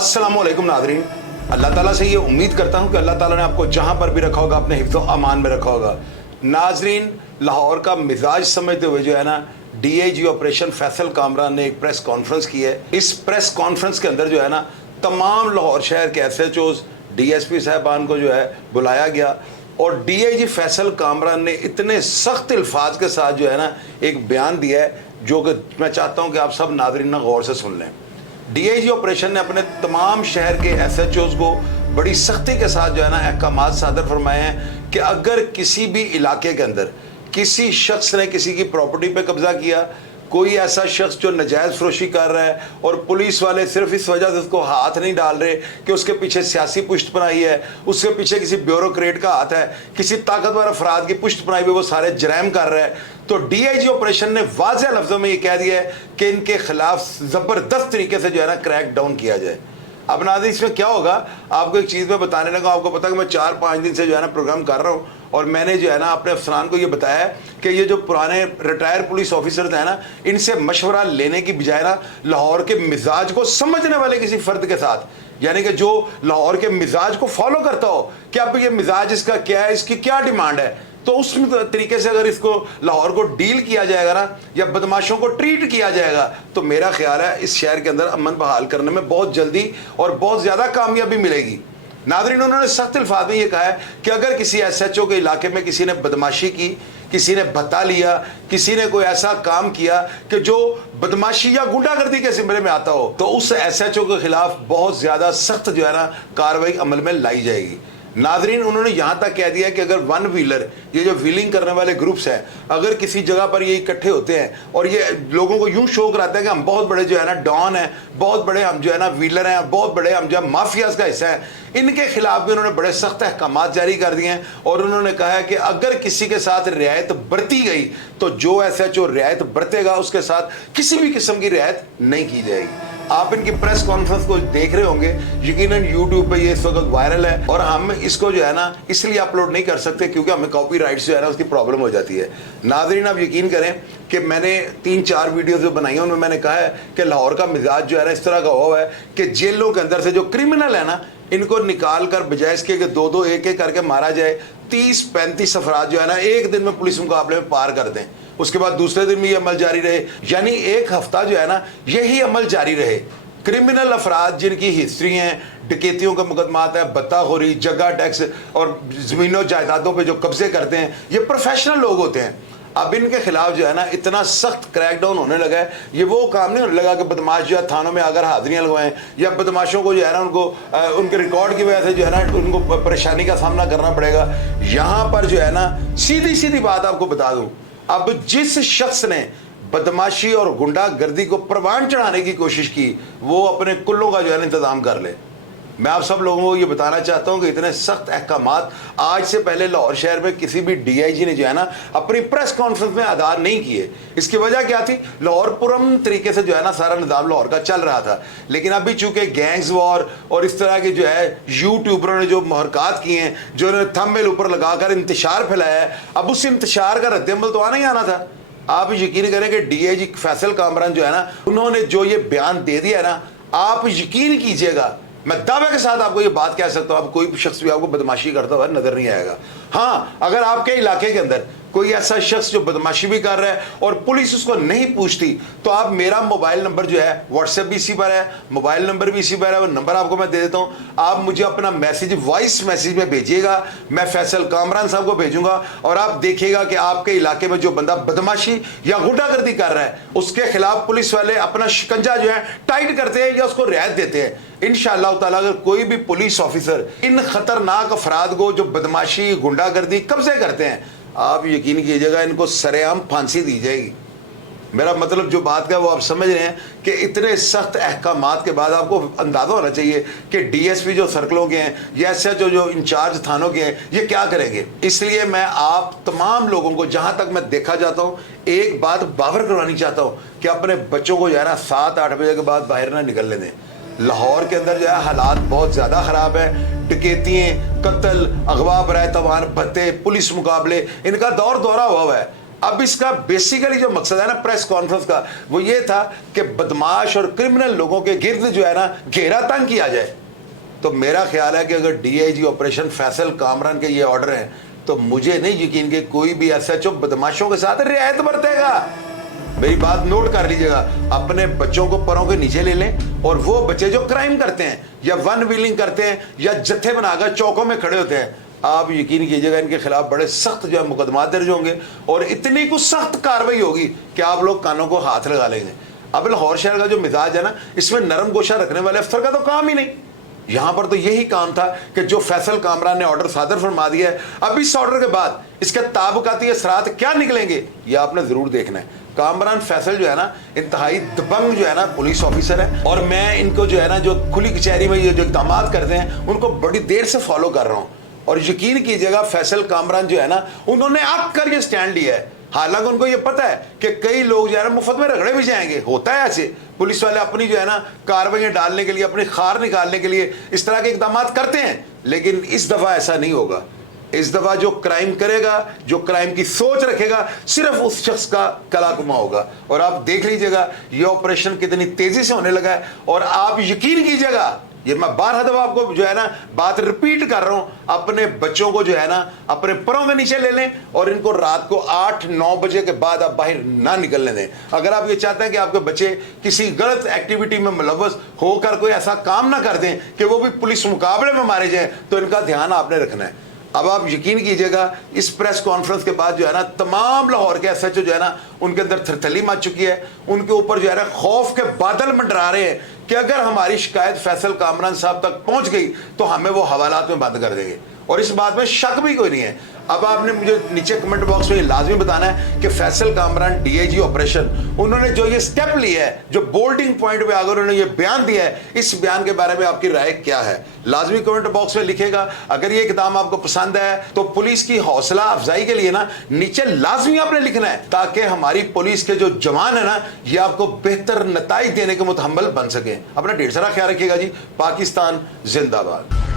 अस्सलामुअलैकुम नाज़रीन, अल्लाह ताला से ये उम्मीद करता हूँ कि अल्लाह ताला ने आपको जहाँ पर भी रखा होगा अपने हिफ्ज़ व अमान में रखा होगा। नाज़रीन, लाहौर का मिजाज समझते हुए जो है ना, डीआईजी ऑपरेशन फैसल कामरान ने एक प्रेस कॉन्फ्रेंस की है। इस प्रेस कॉन्फ्रेंस के अंदर जो है ना, तमाम लाहौर शहर के एसएचओज़, डीएसपी साहबान को जो है बुलाया गया और डीआईजी फैसल कामरान ने इतने सख्त अल्फाज के साथ जो है ना एक बयान दिया है, जो कि मैं चाहता हूँ कि आप सब नाज़रीन गौर से सुन लें। डीआईजी ऑपरेशन ने अपने तमाम शहर के एसएचओज़ को बड़ी सख्ती के साथ जो है ना अहकामात सादर फरमाए हैं कि अगर किसी भी इलाके के अंदर किसी शख्स ने किसी की प्रॉपर्टी पे कब्जा किया, कोई ऐसा शख्स जो नजायज़ फरोशी कर रहा है और पुलिस वाले सिर्फ इस वजह से उसको हाथ नहीं डाल रहे कि उसके पीछे सियासी पुष्टपनाही है, उसके पीछे किसी ब्यूरोक्रेट का हाथ है, किसी ताकतवर अफराद की पुष्टपनाही भी वो सारे जराइम कर रहे हैं, तो डीआईजी ऑपरेशन ने वाज़ेह लफ्ज़ों में ये कह दिया है कि इनके खिलाफ ज़बरदस्त तरीके से जो है ना क्रैक डाउन किया जाए। अब नाज़रीन, इसमें क्या होगा, आपको एक चीज़ में बताने लगा। आपको पता है कि मैं 4-5 दिन से जो है ना प्रोग्राम कर रहा हूँ और मैंने जो है ना अपने अफसरान को ये बताया है कि ये जो पुराने रिटायर पुलिस ऑफिसर्स हैं ना, इनसे मशवरा लेने की बजाय ना लाहौर के मिजाज को समझने वाले किसी फ़र्द के साथ, यानी कि जो लाहौर के मिजाज को फॉलो करता हो कि अब ये मिजाज इसका क्या है, इसकी क्या डिमांड है, तो उस तरीके से अगर इसको लाहौर को डील किया जाएगा ना, या बदमाशों को ट्रीट किया जाएगा, तो मेरा ख्याल है इस शहर के अंदर अमन बहाल करने में बहुत जल्दी और बहुत ज़्यादा कामयाबी मिलेगी। नाज़रीन, उन्होंने सख्त अल्फाज में ये कहा है कि अगर किसी एसएचओ के इलाके में किसी ने बदमाशी की, किसी ने भत्ता लिया, किसी ने कोई ऐसा काम किया कि जो बदमाशी या गुंडागर्दी के ज़िम्मे में आता हो, तो उस एसएचओ के खिलाफ बहुत ज़्यादा सख्त जो है ना कार्रवाई अमल में लाई जाएगी। नाज़रीन, उन्होंने यहाँ तक कह दिया कि अगर वन व्हीलर, ये जो व्हीलिंग करने वाले ग्रुप्स हैं, अगर किसी जगह पर ये इकट्ठे होते हैं और ये लोगों को यूं शो कराते हैं कि हम बहुत बड़े जो है ना डॉन हैं, बहुत बड़े हम जो है ना व्हीलर हैं, बहुत बड़े हम जो है माफियाज का हिस्सा हैं, इनके खिलाफ भी उन्होंने बड़े सख्त अहकामात जारी कर दिए हैं। और उन्होंने कहा है कि अगर किसी के साथ रियायत बरती गई तो जो एसएचओ रियायत बरतेगा उसके साथ किसी भी किस्म की रियायत नहीं की जाएगी। आप इनकी प्रेस कॉन्फ्रेंस को देख रहे होंगे, यकीनन यूट्यूब पे ये इस वक्त वायरल है और हम इसको जो है ना इसलिए अपलोड नहीं कर सकते क्योंकि हमें कॉपीराइट जो है ना उसकी प्रॉब्लम हो जाती है। नाज़रीन, आप यकीन करें कि मैंने 3-4 वीडियोज़ जो बनाई हैं उनमें मैंने कहा है कि लाहौर का मिजाज जो है ना इस तरह का हुआ है कि जेलों के अंदर से जो क्रिमिनल है ना, इनको निकाल कर बजाय इसके कि 2-2 एक-एक करके मारा जाए, 30-35 अफराद जो है ना एक दिन में पुलिस मुकाबले में पार कर दें, उसके बाद दूसरे दिन भी ये अमल जारी रहे, यानी एक हफ्ता जो है ना यही अमल जारी रहे। क्रिमिनल अफराद जिनकी हिस्ट्री हैं, डकैतियों का मुकदमात है, बत्ताखोरी, जगह टैक्स और ज़मीनों जायदादों पे जो कब्जे करते हैं, ये प्रोफेशनल लोग होते हैं। अब इनके खिलाफ जो है ना इतना सख्त क्रैकडाउन होने लगा है। ये वो काम नहीं होने लगा कि बदमाश जो है थानों में आकर हाजिरियाँ लगवाएं या बदमाशों को जो है ना उनको उनके रिकॉर्ड की वजह से जो है ना उनको परेशानी का सामना करना पड़ेगा। यहाँ पर जो है ना सीधी सीधी बात आपको बता दूँ, अब जिस शख्स ने बदमाशी और गुंडागर्दी को परवान चढ़ाने की कोशिश की, वो अपने कुल्लों का जो है ना इंतज़ाम कर ले। मैं आप सब लोगों को ये बताना चाहता हूँ कि इतने सख्त अहकामात आज से पहले लाहौर शहर में किसी भी डीआईजी ने जो है ना अपनी प्रेस कॉन्फ्रेंस में अदा नहीं किए। इसकी वजह क्या थी? लाहौर पुरम तरीके से जो है ना सारा निज़ाम लाहौर का चल रहा था, लेकिन अभी चूंकि गैंग्स वॉर और इस तरह के जो है यूट्यूबरों ने जो महरक़ात किए हैं, जो उन्होंने थंबनेल ऊपर लगाकर इंतशार फैलाया है, अब उस इंतशार का रद्दअमल तो आना ही आना था। आप यकीन करें कि डीआईजी फैसल कामरान जो है ना, उन्होंने जो ये बयान दे दिया ना, आप यकीन कीजिएगा, मैं दावे के साथ आपको ये बात कह सकता हूँ, आप कोई शख्स भी आपको बदमाशी करता हुआ नजर नहीं आएगा। हाँ, अगर आपके इलाके के अंदर कोई ऐसा शख्स जो बदमाशी भी कर रहा है और पुलिस उसको नहीं पूछती, तो आप मेरा मोबाइल नंबर जो है, व्हाट्सएप भी इसी पर है, मोबाइल नंबर भी इसी पर है, वो नंबर आपको मैं दे देता हूँ। आप मुझे अपना मैसेज वॉइस मैसेज में भेजिएगा, मैं फैसल कामरान साहब को भेजूंगा और आप देखिएगा कि आपके इलाके में जो बंदा बदमाशी या गुंडागर्दी कर रहा है, उसके खिलाफ पुलिस वाले अपना शिकंजा जो है टाइट करते हैं या उसको रियायत देते हैं। इंशाअल्लाह ताला अगर कोई भी पुलिस ऑफिसर इन खतरनाक अफराद को जो बदमाशी गुंडागर्दी कब्जे करते हैं, आप यकीन कीजिएगा इनको सरेआम फांसी दी जाएगी। मेरा मतलब जो बात का वो आप समझ रहे हैं कि इतने सख्त अहकामात के बाद आपको अंदाज़ा होना चाहिए कि डीएसपी जो सर्कलों के हैं या एसएचओ जो इंचार्ज थानों के हैं, ये क्या करेंगे। इसलिए मैं आप तमाम लोगों को, जहाँ तक मैं देखा जाता हूँ, एक बात बावर करवानी चाहता हूँ कि अपने बच्चों को जो है ना 7-8 बजे के बाद बाहर ना निकलने दें। लाहौर के अंदर जो है हालात बहुत ज़्यादा ख़राब है। डकैतियाँ, कत्ल, अगवा बराए तवान, भत्ते, पुलिस मुकाबले, इनका दौर दौरा हुआ है। اب اس کا بیسیکلی جو مقصد ہے نا پریس کانفرنس کا وہ یہ تھا کہ بدماش اور کرمنل لوگوں کے گرد جو ہے نا گھیرا تنگ کیا جائے. تو میرا خیال ہے کہ اگر D I G operation Faisal Kamran کے یہ آرڈر ہیں تو مجھے نہیں یقین کہ کوئی بھی ایس ایچ او بدماشوں کے ساتھ رعایت برتے گا. میری بات نوٹ کر لیجئے گا, اپنے بچوں کو پروں کے نیچے لے لیں, اور وہ بچے جو کرائم کرتے ہیں یا ون ویلنگ کرتے ہیں یا جتھے بنا کر چوکوں میں کھڑے ہوتے ہیں, آپ یقین کیجئے گا ان کے خلاف بڑے سخت جو ہے مقدمات درج ہوں گے, اور اتنی کچھ سخت کاروائی ہوگی کہ آپ لوگ کانوں کو ہاتھ لگا لیں گے. اب لاہور شہر کا جو مزاج ہے نا, اس میں نرم گوشہ رکھنے والے افسر کا تو کام ہی نہیں. یہاں پر تو یہی کام تھا کہ جو فیصل کامران نے آرڈر صادر فرما دیا ہے, اب اس آرڈر کے بعد اس کے تعلقاتی اثرات کیا نکلیں گے یہ آپ نے ضرور دیکھنا ہے. کامران فیصل جو ہے نا انتہائی دبنگ جو ہے نا پولیس آفیسر ہے, اور میں ان کو جو ہے نا جو کھلی کچہری میں یہ جو اقدامات کرتے ہیں ان کو بڑی دیر سے فالو کر رہا ہوں. اور یقین کیجیے گا فیصل کامران جو ہے نا انہوں نے آگ کر یہ سٹینڈ لیا ہے, حالانکہ ان کو یہ پتا ہے کہ کئی لوگ جو ہے نا مفت میں رگڑے بھی جائیں گے. ہوتا ہے ایسے, پولیس والے اپنی جو ہے نا کاروائیاں ڈالنے کے لیے, اپنی خار نکالنے کے لیے اس طرح کے اقدامات کرتے ہیں, لیکن اس دفعہ ایسا نہیں ہوگا. اس دفعہ جو کرائم کرے گا, جو کرائم کی سوچ رکھے گا, صرف اس شخص کا کلا کما ہوگا. اور آپ دیکھ لیجئے گا یہ آپریشن کتنی تیزی سے ہونے لگا ہے, اور آپ یقین کیجئے گا, یہ میں بارہ دفعہ آپ کو جو ہے نا بات ریپیٹ کر رہا ہوں, اپنے بچوں کو جو ہے نا اپنے پروں کے نیچے لے لیں اور ان کو رات کو 8-9 بجے کے بعد آپ باہر نہ نکلنے دیں. اگر آپ یہ چاہتے ہیں کہ آپ کے بچے کسی غلط ایکٹیویٹی میں ملوث ہو کر کوئی ایسا کام نہ کر دیں کہ وہ بھی پولیس مقابلے میں مارے جائیں, تو ان کا دھیان آپ نے رکھنا ہے. اب آپ یقین کیجئے گا اس پریس کانفرنس کے بعد جو ہے نا تمام لاہور کے ایس ایچ او جو ہے نا ان کے اندر تھرتھلی مچ چکی ہے, ان کے اوپر جو ہے نا خوف کے بادل منڈرا رہے ہیں کہ اگر ہماری شکایت فیصل کامران صاحب تک پہنچ گئی تو ہمیں وہ حوالات میں بند کر دیں گے. اور اس بات میں شک بھی کوئی نہیں ہے. اب آپ نے مجھے نیچے کمنٹ باکس میں یہ لازمی بتانا ہے کہ Faisal Kamran D I G operation انہوں نے جو یہ سٹیپ لیا ہے, جو بولڈنگ پوائنٹ پہ آگر انہوں نے یہ بیان دیا ہے, اس بیان کے بارے میں آپ کی رائے کیا ہے لازمی کمنٹ باکس میں لکھے گا. اگر یہ اقدام آپ کو پسند ہے تو پولیس کی حوصلہ افزائی کے لیے نا نیچے لازمی آپ نے لکھنا ہے, تاکہ ہماری پولیس کے جو جوان ہیں نا یہ آپ کو بہتر نتائج دینے کے متحمل بن سکیں. اپنا ڈھیر سارا خیال رکھیے گا جی. پاکستان زندہ باد.